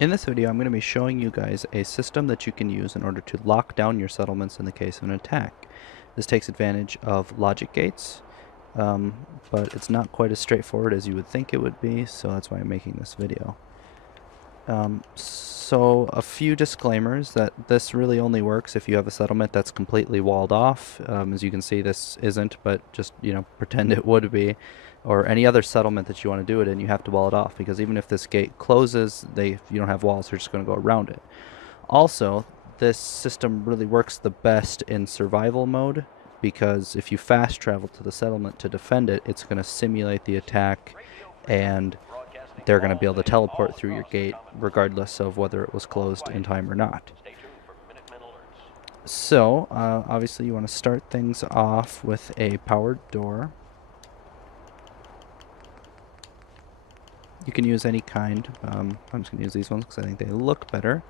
In this video, I'm going to be showing you guys a system that you can use in order to lock down your settlements in the case of an attack. This takes advantage of logic gates, but it's not quite as straightforward as you would think it would be, so that's why I'm making this video. So a few disclaimers that this really only works if you have a settlement that's completely walled off. As you can see, this isn't, but just, pretend it would be. Or any other settlement that you want to do it in, you have to wall it off, because even if this gate closes, you don't have walls, they're just going to go around it. Also, this system really works the best in survival mode, because if you fast travel to the settlement to defend it, it's going to simulate the attack, and they're going to be able to teleport through your gate regardless of whether it was closed in time or not. So, obviously you want to start things off with a powered door. You can use any kind. I'm just going to use these ones because I think they look better.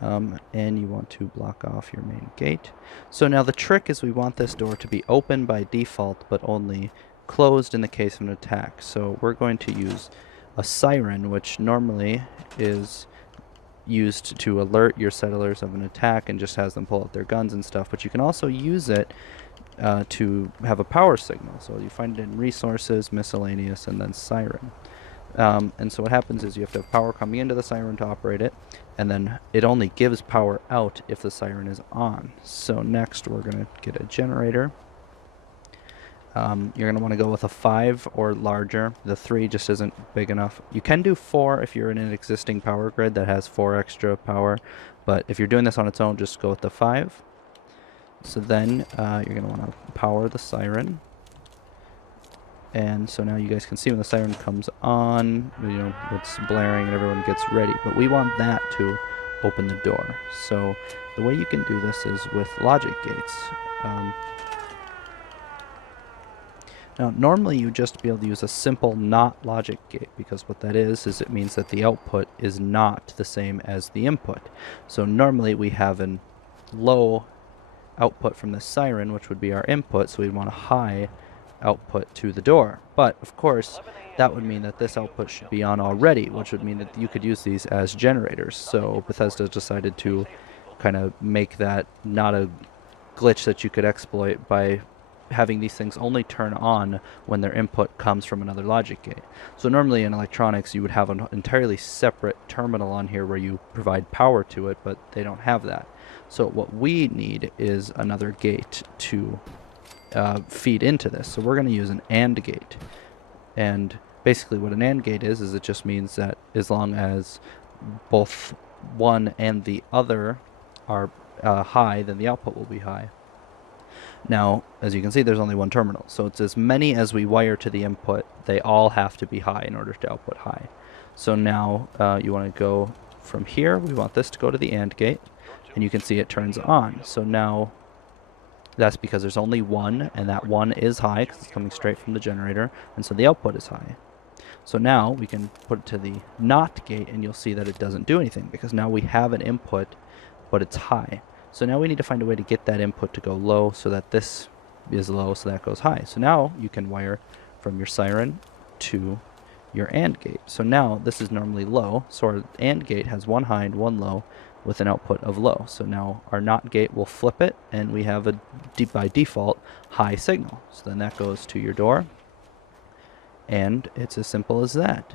And you want to block off your main gate. So now the trick is we want this door to be open by default, but only closed in the case of an attack. So we're going to use a siren, which normally is used to alert your settlers of an attack and just has them pull out their guns and stuff. But you can also use it to have a power signal. So you find it in resources, miscellaneous, and then siren. And so what happens is you have to have power coming into the siren to operate it, and then it only gives power out if the siren is on. So next we're going to get a generator. You're going to want to go with a 5 or larger. The 3 just isn't big enough. You can do 4 if you're in an existing power grid that has 4 extra power, but if you're doing this on its own, just go with the 5. So then you're going to want to power the siren. And so now you guys can see when the siren comes on, it's blaring and everyone gets ready. But we want that to open the door. So the way you can do this is with logic gates. Now normally you'd just be able to use a simple not logic gate, because what that is it means that the output is not the same as the input. So normally we have a low output from the siren, which would be our input, so we'd want a high output to the door. But of course that would mean that this output should be on already, which would mean that you could use these as generators. So Bethesda decided to kind of make that not a glitch that you could exploit by having these things only turn on when their input comes from another logic gate. So normally in electronics you would have an entirely separate terminal on here where you provide power to it, but they don't have that. So what we need is another gate to feed into this. So we're going to use an AND gate. And basically what an AND gate is it just means that as long as both one and the other are high, then the output will be high. Now, as you can see, there's only one terminal, so it's as many as we wire to the input. They all have to be high in order to output high. So now you want to go from here. We want this to go to the AND gate, and you can see it turns on. So now that's because there's only one, and that one is high because it's coming straight from the generator, and so the output is high. So now we can put it to the NOT gate, and you'll see that it doesn't do anything because now we have an input, but it's high. So now we need to find a way to get that input to go low so that this is low, so that goes high. So now you can wire from your siren to your AND gate. So now this is normally low, so our AND gate has one high and one low with an output of low. So now our NOT gate will flip it, and we have a by default high signal. So then that goes to your door, and it's as simple as that.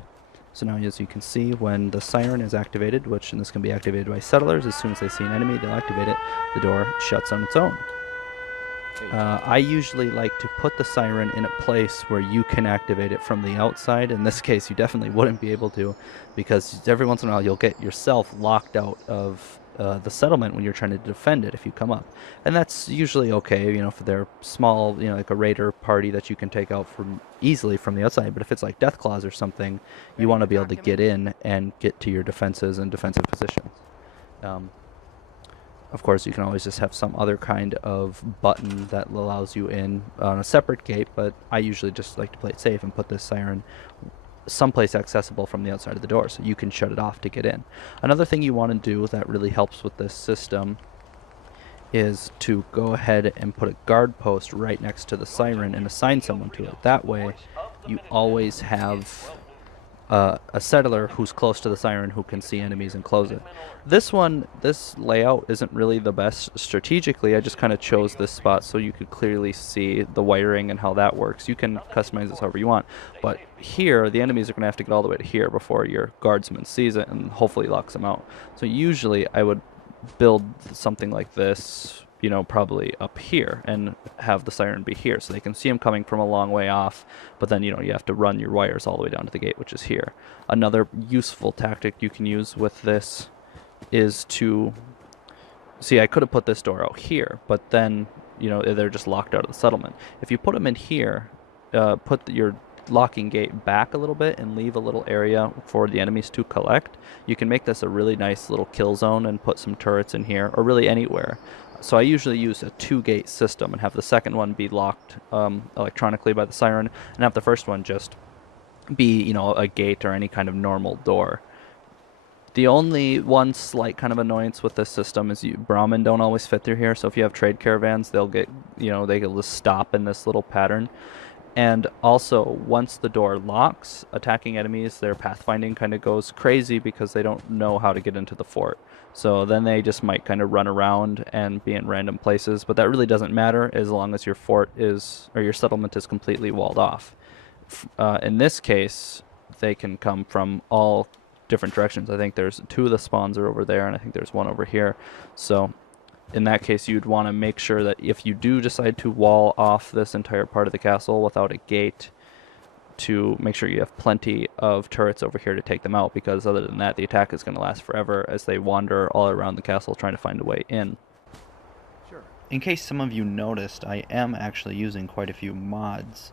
So now, as you can see, when the siren is activated, which this can be activated by settlers, as soon as they see an enemy, they'll activate it, the door shuts on its own. I usually like to put the siren in a place where you can activate it from the outside. In this case, you definitely wouldn't be able to, because every once in a while you'll get yourself locked out of the settlement when you're trying to defend it if you come up. And that's usually okay, if they're small, like a raider party that you can take out easily from the outside. But if it's like Deathclaws or something, you want to be able to get in and get to your defenses and defensive positions. Of course, you can always just have some other kind of button that allows you in on a separate gate, but I usually just like to play it safe and put this siren someplace accessible from the outside of the door so you can shut it off to get in. Another thing you want to do that really helps with this system is to go ahead and put a guard post right next to the siren and assign someone to it. That way you always have a settler who's close to the siren who can see enemies and close it. This layout isn't really the best strategically. I just kind of chose this spot so you could clearly see the wiring and how that works. You can customize this however you want, but here the enemies are going to have to get all the way to here before your guardsman sees it and hopefully locks them out. So usually I would build something like this, you know, probably up here and have the siren be here so they can see him coming from a long way off, but then, you know, you have to run your wires all the way down to the gate, which is here. Another useful tactic you can use with this is to see, I could have put this door out here, but then, you know, they're just locked out of the settlement. If you put them in here, put your locking gate back a little bit and leave a little area for the enemies to collect, you can make this a really nice little kill zone and put some turrets in here, or really anywhere. So I usually use a 2-gate system and have the second one be locked electronically by the siren, and have the first one just be, you know, a gate or any kind of normal door. The only one slight kind of annoyance with this system is Brahmin don't always fit through here, so if you have trade caravans, they'll get, you know, they'll just stop in this little pattern. And also, once the door locks, attacking enemies, their pathfinding kind of goes crazy because they don't know how to get into the fort. So then they just might kind of run around and be in random places, but that really doesn't matter as long as your fort is, or your settlement is completely walled off. In this case, they can come from all different directions. I think there's 2 of the spawns are over there, and I think there's 1 over here. So in that case, you'd want to make sure that if you do decide to wall off this entire part of the castle without a gate, to make sure you have plenty of turrets over here to take them out, because other than that, the attack is going to last forever as they wander all around the castle trying to find a way in. Sure. In case some of you noticed, I am actually using quite a few mods,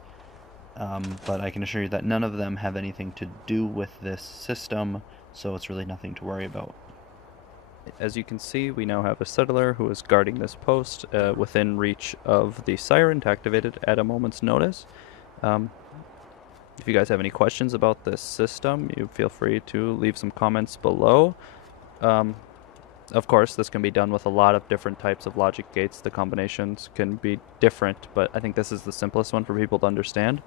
but I can assure you that none of them have anything to do with this system, so it's really nothing to worry about. As you can see, we now have a settler who is guarding this post within reach of the siren to activate it at a moment's notice. If you guys have any questions about this system, you feel free to leave some comments below. Of course, this can be done with a lot of different types of logic gates. The combinations can be different, but I think this is the simplest one for people to understand.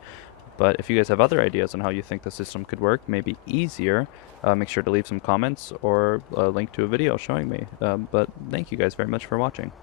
But if you guys have other ideas on how you think the system could work, maybe easier, make sure to leave some comments or a link to a video showing me. But thank you guys very much for watching.